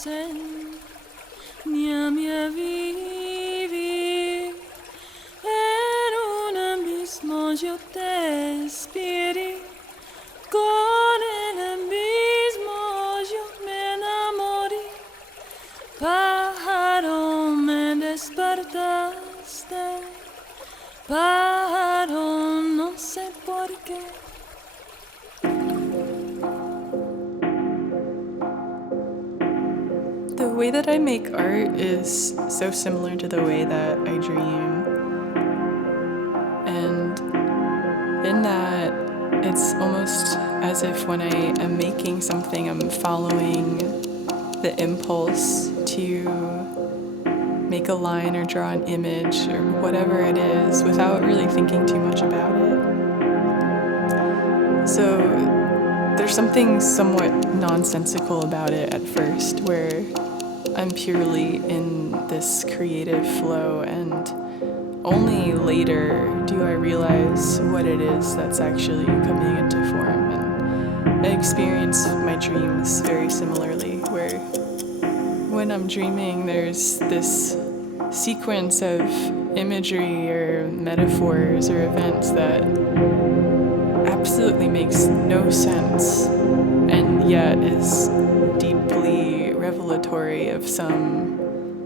insegna mia vivi en un abismo yo te espiri con el abismo yo me enamoré pájaro me despertaste pájaro no sé por qué. The way that I make art is so similar to the way that I dream. And in that, it's almost as if when I am making something, I'm following the impulse to make a line or draw an image or whatever it is without really thinking too much about it. So there's something somewhat nonsensical about it at first, where I'm purely in this creative flow, and only later do I realize what it is that's actually coming into form. And I experience my dreams very similarly, where when I'm dreaming, there's this sequence of imagery or metaphors or events that absolutely makes no sense, and yet is deeply revelatory of some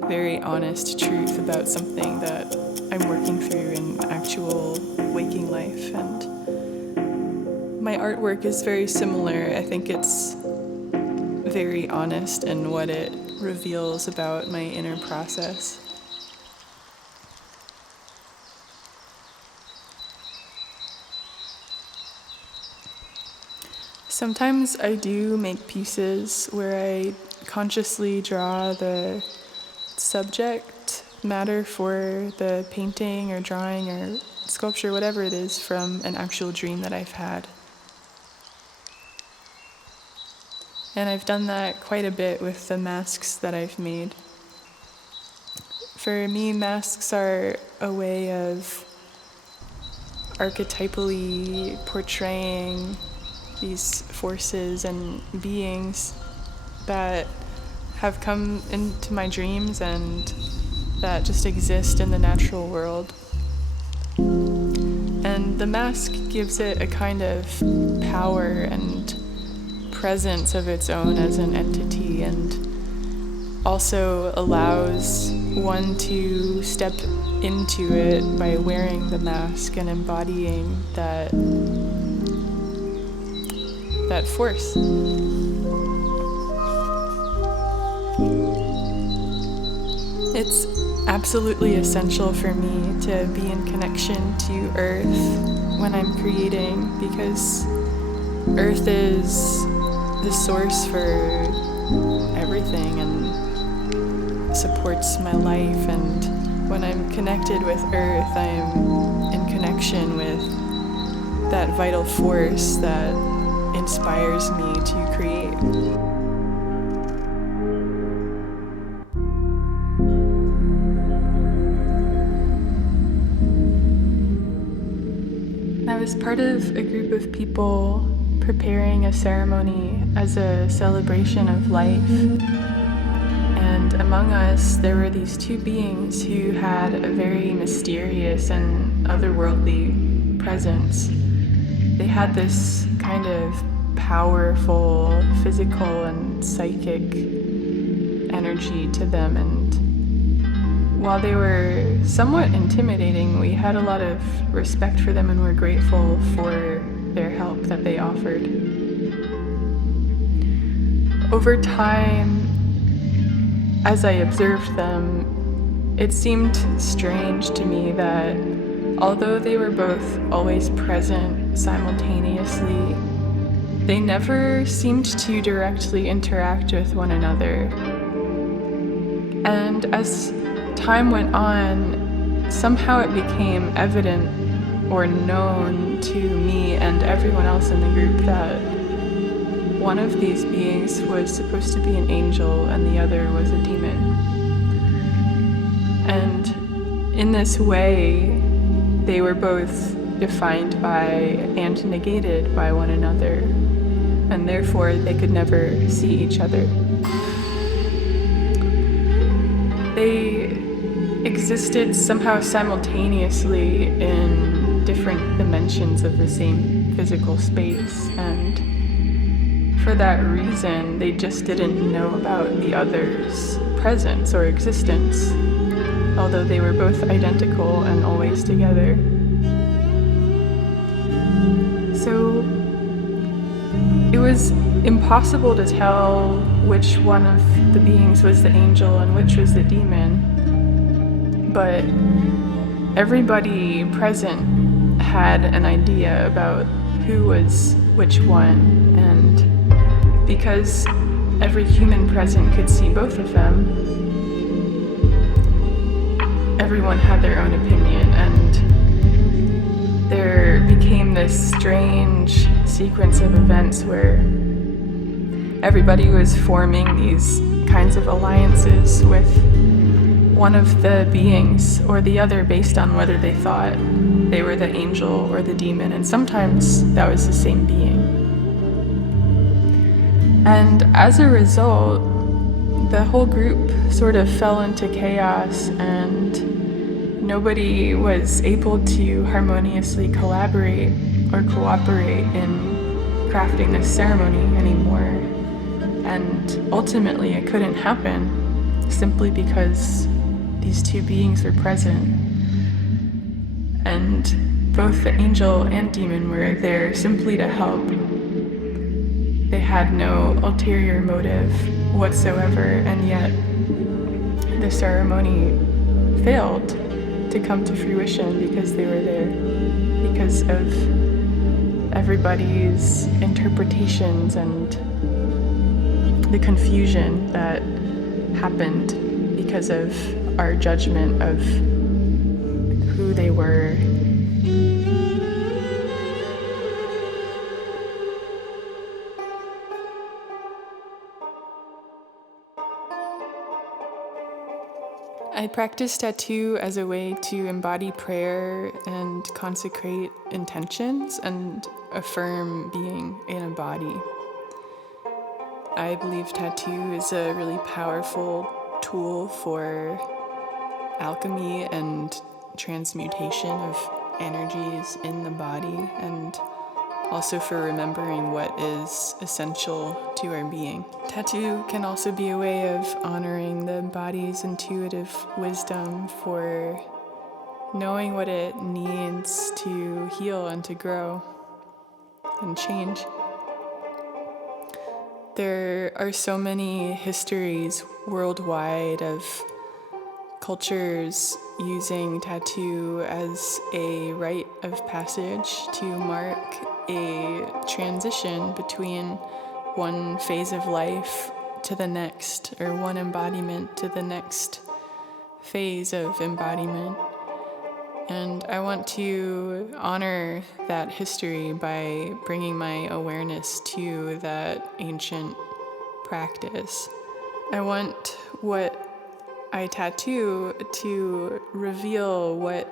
very honest truth about something that I'm working through in actual waking life. And my artwork is very similar. I think it's very honest in what it reveals about my inner process. Sometimes I do make pieces where I consciously draw the subject matter for the painting or drawing or sculpture, whatever it is, from an actual dream that I've had. And I've done that quite a bit with the masks that I've made. For me, masks are a way of archetypally portraying these forces and beings that have come into my dreams and that just exist in the natural world. And the mask gives it a kind of power and presence of its own as an entity, and also allows one to step into it by wearing the mask and embodying that force. It's absolutely essential for me to be in connection to Earth when I'm creating, because Earth is the source for everything and supports my life. And when I'm connected with Earth, I'm in connection with that vital force that inspires me to create. I was part of a group of people preparing a ceremony as a celebration of life. And among us, there were these two beings who had a very mysterious and otherworldly presence. They had this kind of powerful physical and psychic energy to them, and while they were somewhat intimidating, we had a lot of respect for them and were grateful for their help that they offered. Over time, as I observed them, it seemed strange to me that although they were both always present simultaneously, they never seemed to directly interact with one another. And as time went on, somehow it became evident or known to me and everyone else in the group that one of these beings was supposed to be an angel and the other was a demon. And in this way, they were both defined by and negated by one another, and therefore they could never see each other. they existed somehow simultaneously in different dimensions of the same physical space, and for that reason, they just didn't know about the other's presence or existence, although they were both identical and always together. So it was impossible to tell which one of the beings was the angel and which was the demon, but everybody present had an idea about who was which one, and because every human present could see both of them, everyone had their own opinion, and there became this strange sequence of events where everybody was forming these kinds of alliances with one of the beings or the other based on whether they thought they were the angel or the demon, and sometimes that was the same being. And as a result, the whole group sort of fell into chaos, and nobody was able to harmoniously collaborate or cooperate in crafting this ceremony anymore. And ultimately it couldn't happen simply because these two beings were present, and both the angel and demon were there simply to help. They had no ulterior motive whatsoever, and yet the ceremony failed to come to fruition because they were there, because of everybody's interpretations and the confusion that happened because of our judgment of who they were. I practice tattoo as a way to embody prayer and consecrate intentions and affirm being in a body. I believe tattoo is a really powerful tool for alchemy and transmutation of energies in the body, and also for remembering what is essential to our being. Tattoo can also be a way of honoring the body's intuitive wisdom for knowing what it needs to heal and to grow and change. There are so many histories worldwide of cultures using tattoo as a rite of passage to mark a transition between one phase of life to the next, or one embodiment to the next phase of embodiment. And I want to honor that history by bringing my awareness to that ancient practice. I want what I tattoo to reveal what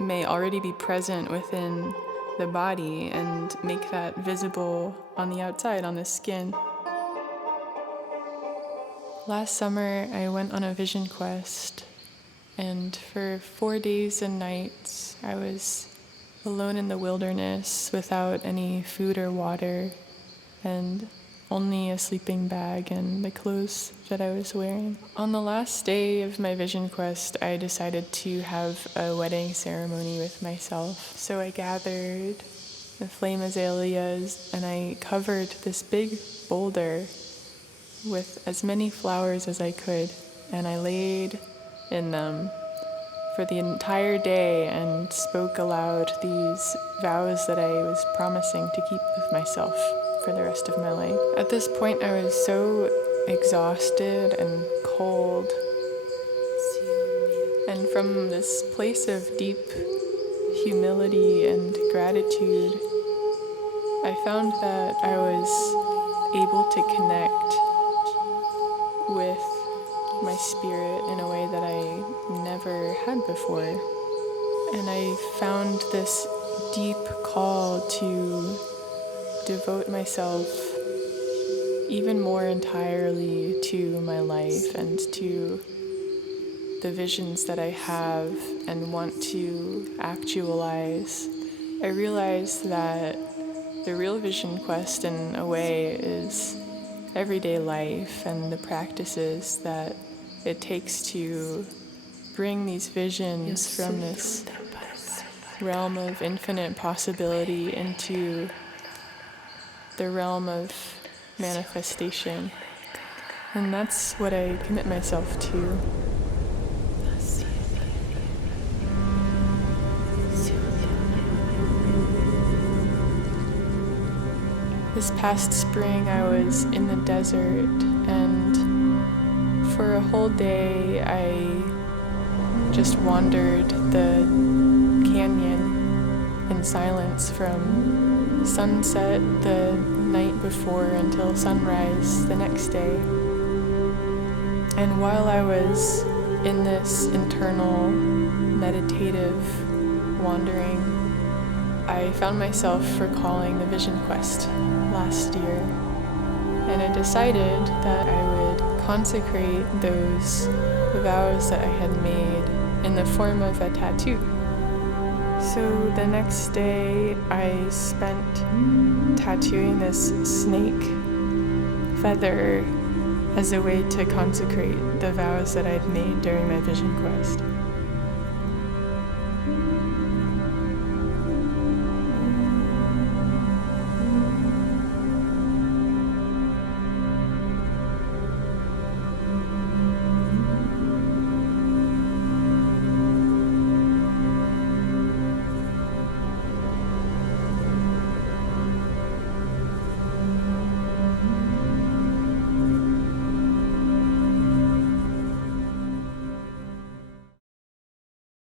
may already be present within the body and make that visible on the outside, on the skin. Last summer, I went on a vision quest, and for 4 days and nights, I was alone in the wilderness without any food or water, and only a sleeping bag and the clothes that I was wearing. On the last day of my vision quest, I decided to have a wedding ceremony with myself. So I gathered the flame azaleas and I covered this big boulder with as many flowers as I could, and I laid in them for the entire day and spoke aloud these vows that I was promising to keep with myself for the rest of my life. At this point, I was so exhausted and cold. And from this place of deep humility and gratitude, I found that I was able to connect with my spirit in a way that I never had before. And I found this deep call to devote myself even more entirely to my life and to the visions that I have and want to actualize, I realize that the real vision quest, in a way, is everyday life and the practices that it takes to bring these visions from this realm of infinite possibility into the realm of manifestation. And that's what I commit myself to. This past spring I was in the desert, and for a whole day I just wandered the canyon in silence from sunset the night before until sunrise the next day. And while I was in this internal meditative wandering, I found myself recalling the vision quest last year, and I decided that I would consecrate those vows that I had made in the form of a tattoo. So the next day I spent tattooing this snake feather as a way to consecrate the vows that I'd made during my vision quest.